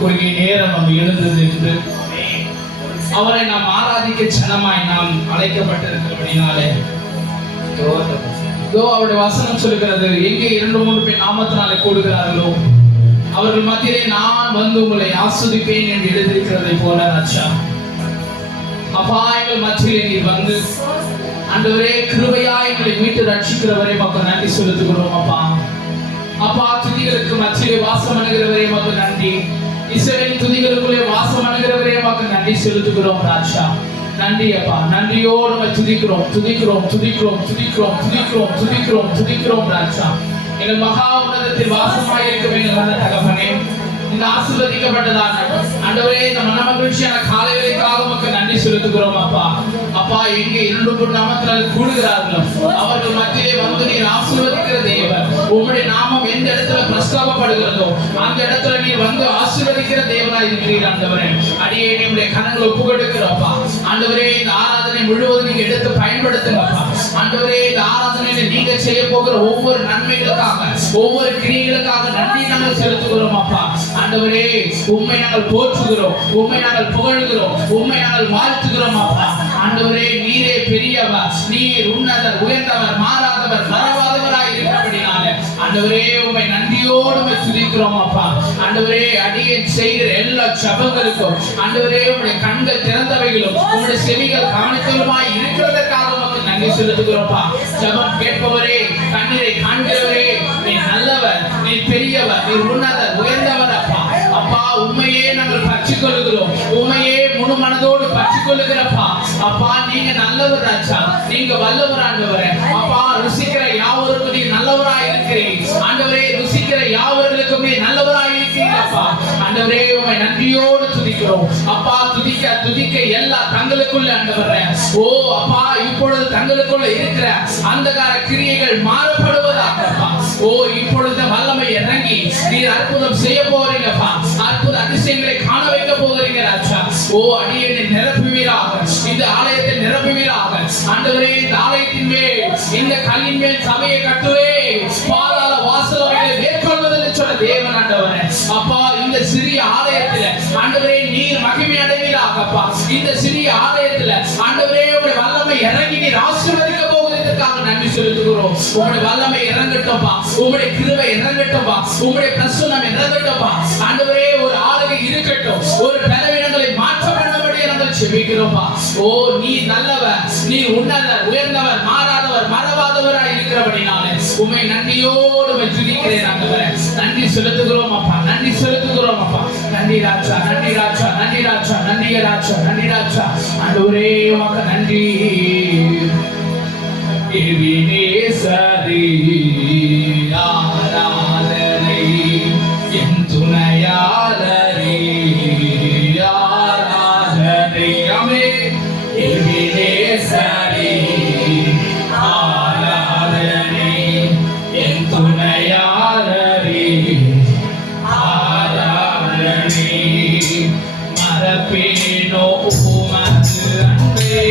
குறுகிய நேரம் நம்ம எழுந்தது என்று அவரை நாம் ஆராதிக்க ஜனமாய் நாம் அழைக்கப்பட்டிருக்கிறபடினாலே அவருடைய வசனம் சொல்லுகிறது, எங்கே 2-3 பேர் நாமத்தினாலே கூடுகிறார்களோ அவர்கள் மத்தியிலே நான் வந்து உங்களை ஆஸ்வதிப்பேன் என்று எழுதியிருக்கிறதை போல ராஜா அப்பா, எங்கள் மத்தியிலே நீர் வந்து ஆண்டவரே கிருபையா எங்களை மீட்டு ரட்சிக்கிறவரே மக்கள் நன்றி செலுத்துகிறோம். அப்பா அப்பா, துதிகளுக்கு மத்தியிலே வாசம் பண்ணுகிறவரே மக்கள் நன்றி. இஸ்ரவேலின் துதிகளுக்குள்ளே வாசம் பண்ணுகிறவரே மக்கள் நன்றி செலுத்துகிறோம் ராஜா. நன்றி அப்பா, நன்றியோடு நம்ம துதிக்கிறோம் துதிக்கிறோம் துதிக்கிறோம் துதிக்கிறோம் துதிக்கிறோம் துதிக்கிறோம் துதிக்கிறோம் ராஜா. எங்கள் மகா உன்னதத்தில் வாசமாய் இருக்கும் எங்கள் நல்ல தகப்பனே, இந்த ஆசீர்வதிக்கப்பட்டதான ஆண்டவரே இந்த மன மகிழ்ச்சியான காலை வேளைக்காக உமக்கு நன்றி செலுத்துகிறோம். அப்பா அப்பா, எங்கே 2 நாமத்தினால் கூடுகிறார்களோ அவர்கள் மத்தியிலே வந்து நீர் ஆசீர்வதிக்கிற தேவன். உம்முடைய நாமம் எந்த இடத்துல பிரஸ்தாபப்படுகிறதோ அந்த இடத்துல நீர் வந்து ஆசீர்வதிக்கிற தேவனாய் இருக்கிறீர். ஆண்டவரே அடியே நம்முடைய கரங்களை ஒப்புக்கொடுக்கிறோம்ப்பா. ஆண்டவரே இந்த ஆராதனை முழுவதும் நீங்க எடுத்து பயன்படுத்துங்கப்பா. ஆண்டவரே இந்த ஆராதனையில நீங்க செய்ய போகிற ஒவ்வொரு நன்மைகளுக்காக ஒவ்வொரு கிரியைகளுக்காக நன்றி நாங்கள் செலுத்துகிறோம். அப்பா ஆண்டவரே உம்மை நாங்கள் போற்றுகிறோம், உம்மை நாங்கள் புகழ்கிறோம், உம்மை நாங்கள் வாழ்த்துகிறோம். அப்பா ஆண்டவரே நீரே பெரியவர், நீர் உன்னதர், உயர்ந்தவர், மாறாதவர், மறவாதவராய் இருக்கிறபடினாலே ஆண்டவரே உம்மை நன்றியோடு துதிக்கிறோம். அப்பா ஆண்டவரே அடியேன் செய்கிற எல்லா ஜெபங்களுக்கும் ஆண்டவரே உம்முடைய கண்கள் திறந்தவைகளும் உம்முடைய செவிகள் கவனித்தலுமாய் இருக்கிறதற்காக உமக்கு நன்றி செலுத்துகிறோம்ப்பா. ஜெபம் கேட்பவரே, கண்ணீரை காண்கிறவரே, நீ நல்லவர், நீ பெரியவர், நீ உன்னதர், உயர்ந்தவர். அப்பா அப்பா உண்மையே நாங்கள் பற்றிக் கொள்கிறோம், உண்மையே முழு மனதோடு பற்றிக் கொள்கிறப்பா. அப்பா நீங்க நல்லவர் ராஜா, நீங்க வல்லவர் ஆண்டவரே. அப்பா ருசிக்கிற யாவருக்கும் நீ நல்லவராய் இருக்கிறீர் ஆண்டவரே, ருசிக்கிற யாவர்களுக்கும் நீ நல்லவராய் இருக்கிறீரப்பா. ஆண்டவரே உம்மை நன்றியோடு துதிக்கிறோம். அப்பா துதிக்க துதிக்க எல்லா தங்களுக்குள்ள ஆண்டவரே ஓ அப்பா இப்பொழுது தங்களுக்குள்ள இருக்கிற அந்தகார கிரியைகள் மாறப்படுவதாகப்பா. ஓ இப்பொழுது வல்லமை இறங்கி நீர் அற்புதம் செய்ய போறீங்கப்பா, அற்புத அதிசயங்களை காண வைக்க போகிறீங்க ராஜா. ஓ அடியேனை நிரப்புவீராக, இந்த ஆலயத்தை நிரப்புவீராக ஆண்டவரே. இந்த ஆலயத்தின் மேல் இந்த கல்லின் மேல் சபையை கட்டுவே, பாதாள வாசல்களை மேற்கொள்வதில் சொன்ன தேவன் ஆண்டவரே. அப்பா இந்த சிறிய ஆலயத்துல ஆண்டவரே நீர் மகிமை அடைவீராகப்பா. இந்த சிறிய ஆலயத்துல ஆண்டவரே உம்முடைய வல்லமை இறங்கி நீர் ஆசீர்வதிக்க போகிறதுக்காக நன்றி செலுத்துகிறோம். உம்முடைய வல்லமை இறங்கட்டும்பா, உம்முடைய கிருபை இறங்கட்டும்பா, உம்முடைய பிரசன்னம் இறங்கட்டும்பா. ஆண்டவரே ஒரு ஆளுகை இருக்கட்டும், ஒரு பலவீனங்களை மாற்ற பண்ணும்படி நாங்கள் ஜெபிக்கிறோம்ப்பா. ஓ நீ நல்லவர், நீ உன்னதர், உயர்ந்தவர், மாறாதவர், மறவாதவராய் இருக்கிறபடினாலே உம்மை நன்றியோடு துதிக்கிறேன் ஆண்டவரே. நன்றி செலுத்துகிறோம் அப்பா, நன்றி செலுத்துகிறோம் அப்பா. நன்றி ராஜா, நன்றி ராஜா, நன்றி ராஜா, நன்றி ராஜா, நன்றி ராஜா. ஆண்டவரே உமக்கு நன்றி. எபினேசரே ஆராதனை, என் துணையாளரே ஆராதனை. ஆமென். எபினேசரே ஆராதனை, என் துணையாளரே ஆராதனை. மறப்பேனோ உமது அன்பே,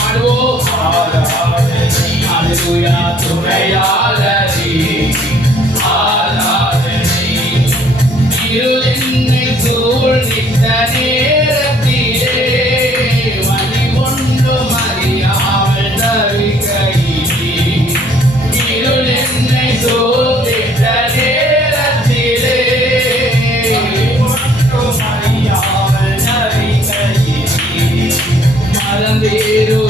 பாடுவோம். ஹalleluya துணையாளரே ஆராதனை. இருள் என்னை சூழ்ந்திட்ட நேரத்திலே வழி ஒன்றும் அறியாமல் தவிக்கையிலே. இருள் என்னை சூழ்ந்திட்ட நேரத்திலே ஒன்றும் அறியாமல் தவிக்கையிலே. மறந்தேரோ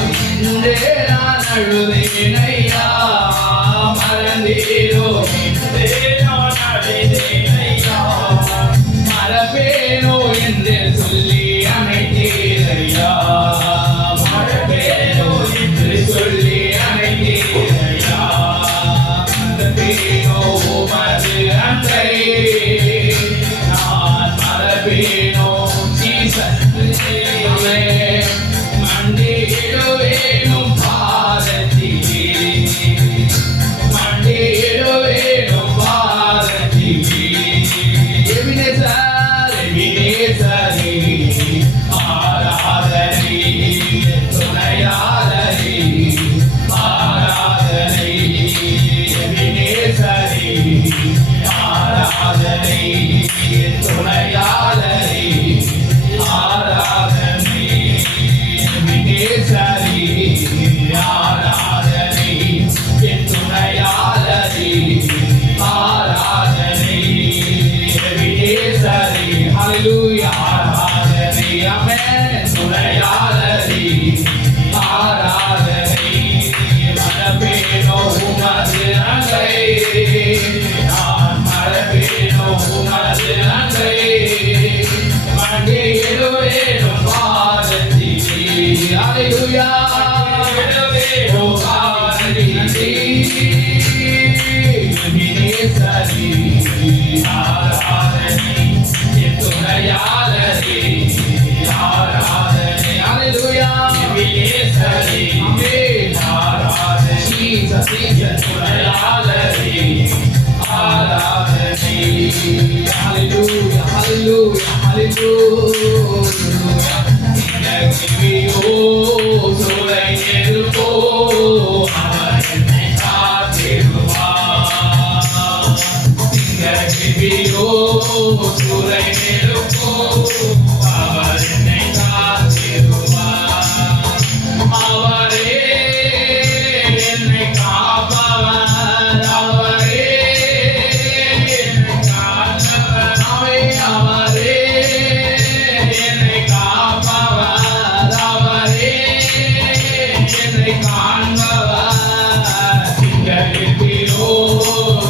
என்றே நான் அழுதேனையா, மறந்தேரோ என்றே நான் அழுதேனையா. மறப்பேனோ என்று சொல்லி அணைத்தீரையா, மறப்பேனோ என்று சொல்லி அணைத்தீரையா. மறப்பேனோ உமது அன்பை நான் மறப்பேனோ ஜீசஸே. மண்டியிடுவேனும் பாதத்திலே, மண்டியிடுவேனும் பாதத்திலே. எபினேசர் எபினேசரே ஆராதனை துணையாளரே ஆராதனை. எபினேசரே ஆராதனை துணையாளரே ஆராதனை. எபினேசரே ஆராதனை என் துணையாளரே ஆராதனை. எபினேசரே ஹalleluya ஆராதனை. ஆமென். துணையாளரே ஆராதனை. மறப்பேனோ உமது அன்பை நான் மறப்பேனோ உமது அன்பை. மண்டியிடுவேனும் பாதத்திலே. ஹalleluya இடுவேனும் பாதத்திலே. எபினேசரே ஆராதனை என் துணையாளரே ஆராதனை. ஹalleluya எபினேசரே ஆமென் ஆராதனை. ஜீசஸ் ஜீசஸ் துணையாளரே ஆராதனை. ஹalleluya ஹalleluya ஹalleluya. கிருபையோ சூளை நெருப்போ அவர் என்னை காத்திடுவார். கிருபையோ சூளை நெருப்போ அவர் என்னை காத்திடுவார். அவரே என்னை காப்பவர், அவரே என்னை காத்தவர். அவரே என்னை காப்பவர், அவரே என்னை காண்பவர். திங்களிலோ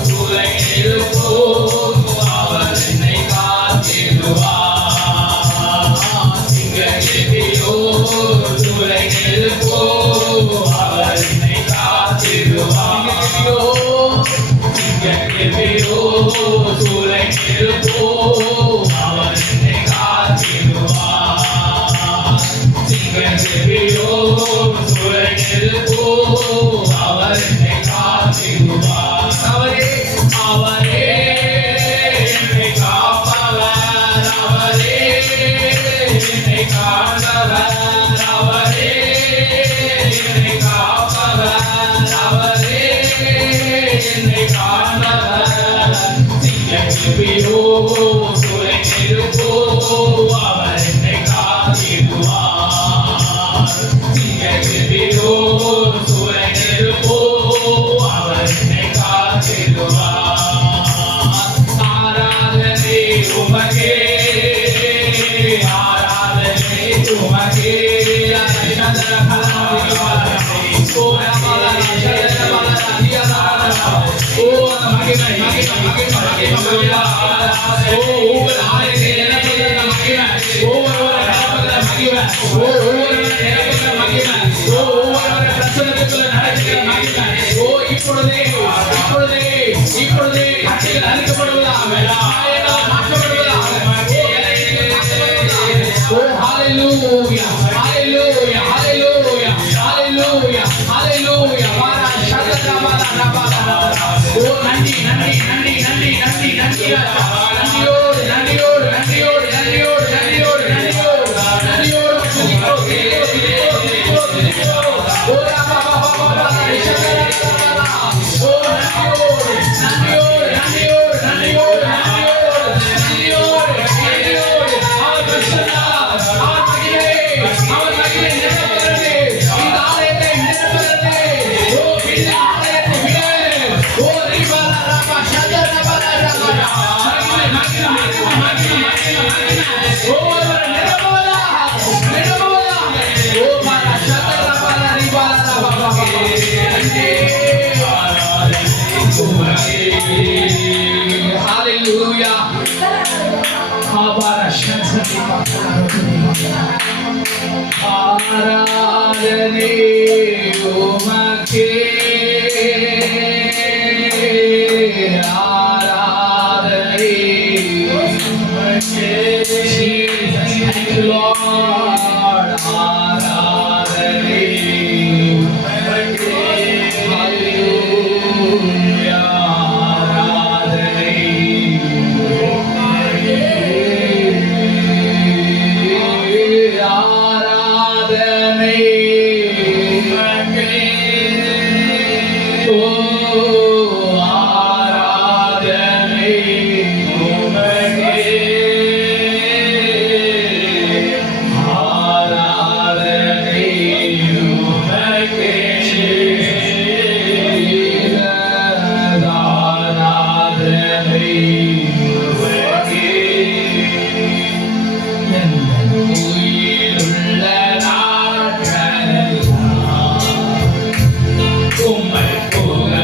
சூளை நெருப்போ அவர் என்னை காத்திடுவார். திங்களிலோ சூளை நெருப்போ அவர் என்னை காத்திடுவார். திங்களிலோ சூளை நெருப்போ அவர் என்னை காத்திடுவார். திங்களிலோ சூளை நெருப்போ அவர் என்னை காத்திடுவார். அவரே அவரே என்னை காப்பவர், அவரே என்னை காண்பவர். அவரே என்னை காப்பவர், அவரே என்னை காண்பவர். திங்களிலோ சூளை நெருப்போ அவர் என்னை காத்திடுவார். திங்களிலோ சூளை நெருப்போ அவர் என்னை காத்திடுவார். ஆராதனை உமக்கே, ஆராதனை உமக்கே. இப்பொழுதே அழிக்கப்படுவதாக மாற்றப்படுவதாக. Hallelujah, hallelujah, hallelujah, hallelujah, hallelujah. Mara shakata mara rabada. Oh nandi nandi nandi nandi nandi nandi nandi nandi nandi nandi nandi ஆராதனை உமக்கே, ஆராதனை உமக்கே. Jesus, thank you, Lord. ஆராதனை உமக்கே. Hallelujah. ஆராதனை உமக்கே. ஆராதனை உமக்கே. ஓ ஆராதனை உமக்கே. ஆராதனை உமக்கே. ஆராதனை உமக்கே. உயிருள்ள நாட்களெல்லாம் உம்மை புகழ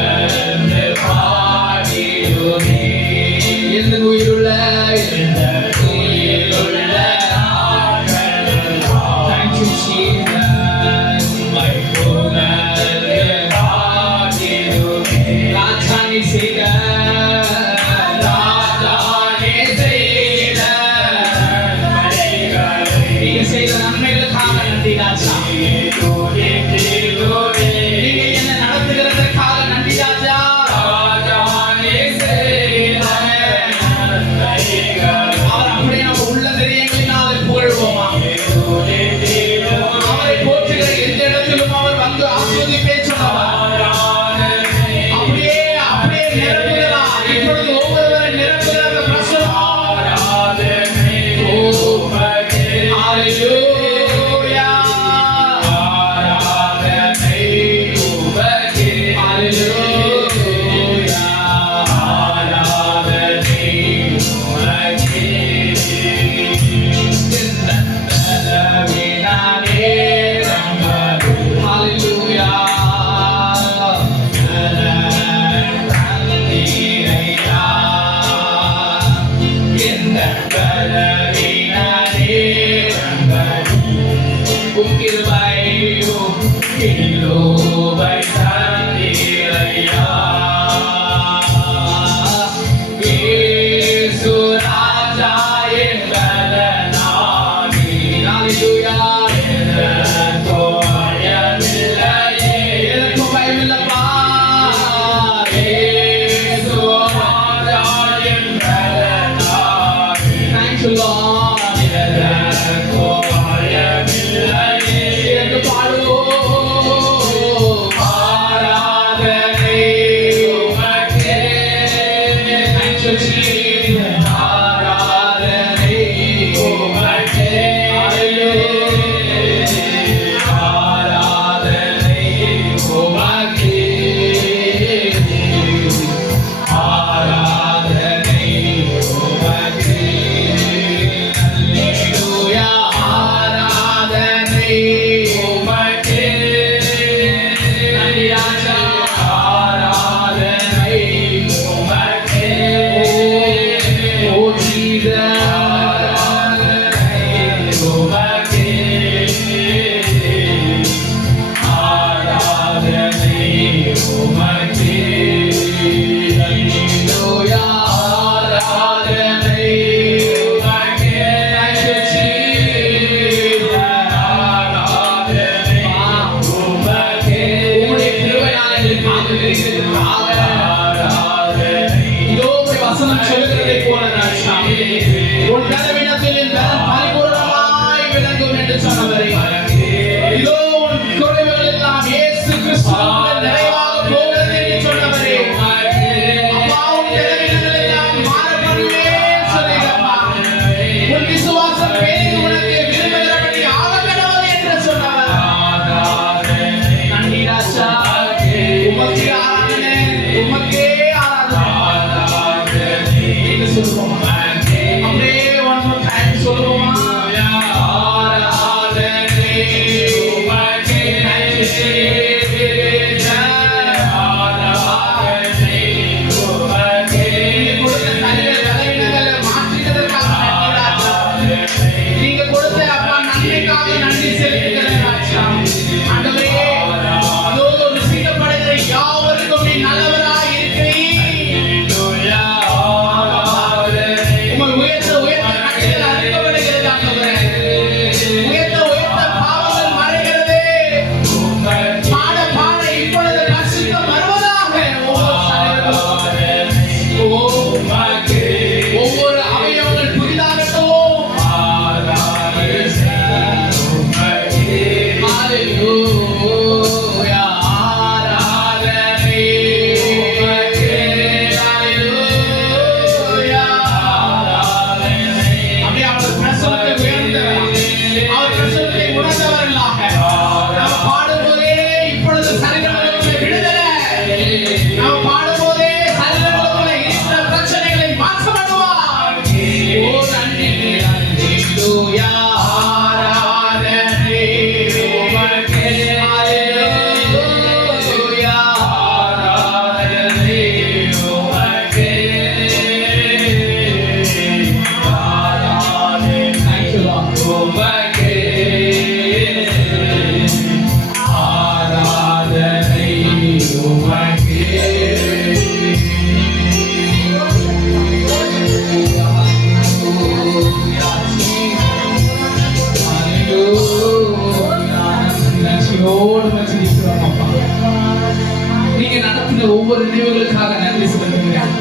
ஒவ்வொரு நினைவுகளுக்காக நன்றி செலுத்துகிறேன்.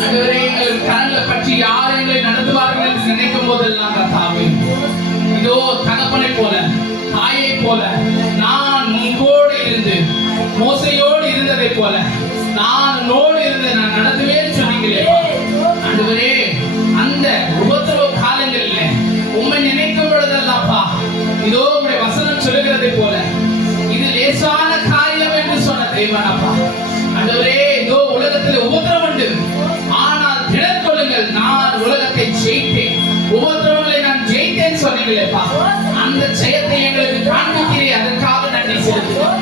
ஆண்டவரே, எங்கள் கரங்களை பற்றி யார் எங்களை நடத்துவார்கள் என்று நினைக்கும் போதெல்லாம் கர்த்தாவே, இதோ தகப்பனை போல தாயை போல நான் உங்களோடு இருந்து மோசையோடு இருந்ததை போல நான் உன்னோடு இருந்து நான் நடத்துவேன் சொன்னீங்களே ஆண்டவரே. அந்த உபத்திரவ காலங்களில் உம்மை நினைக்கும் பொழுதெல்லாம்ப்பா, இதோ உங்களுடைய வசனம் சொல்லுகிறதை போல இது லேசான காரியம் என்று சொன்ன தேவனப்பா. ஆண்டவரே, இதோ உலகத்தில் உபத்திரவம் உண்டு, ஆனால் திடன் கொள்ளுங்கள், நான் உலகத்தை ஜெயித்தேன், உபத்திரவங்களை நான் ஜெயித்தேன் சொன்னீங்களேப்பா. அந்த ஜெயத்தை எங்களுக்கு காண்பிக்கிறேன், அதற்காக நன்றி செலுத்துகிறேன்.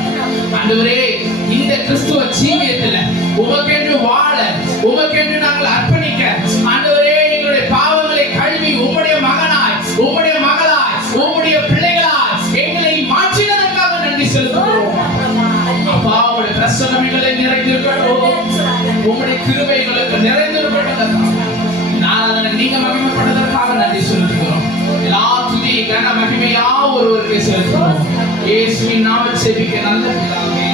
ஆண்டவரே, இந்த கிறிஸ்துவ ஜீவியத்தில் உமக்கென்று வாழ, உமக்கென்று நாங்கள் அர்ப்பணிக்க, ஆண்டவரே, எங்களுடைய பாவங்களை கழுவி உம்முடைய மகனாய், உம்முடைய மகளாய், உம்முடைய பிள்ளைகளாய் எங்களை மாற்றினதற்காக நன்றி செலுத்துகிறோம். அப்பா, உம்முடைய பிரசன்னம் எங்களை நிறைந்திருக்கட்டும், உம்முடைய கிருபை எங்களுக்கு நிறைந்திருக்கட்டும். நான் நீங்க மகிமைப்பட்டதற்காக நன்றி செலுத்துகிறோம். எல்லா துதி கன மகிமையா ஒருவருக்கு செலுத்துகிறோம். இயேசுவின் நாமத்தில் ஜெபிக்க நல்ல பிதாவே.